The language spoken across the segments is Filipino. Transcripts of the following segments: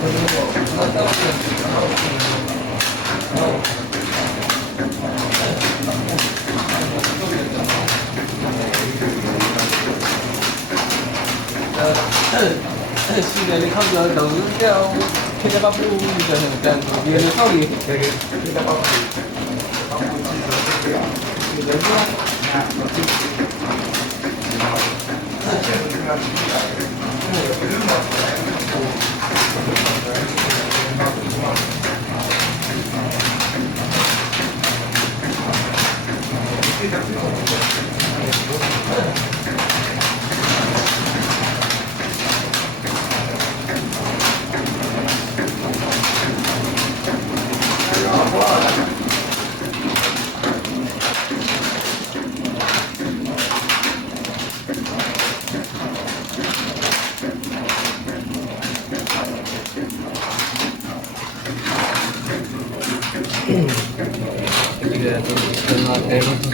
Sini ni kau jual tahu dia kita papu dan dia ni kau ni. Kita apa? Dia buat.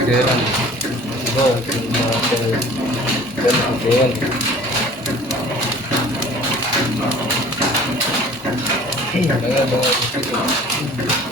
Keran go keran dengan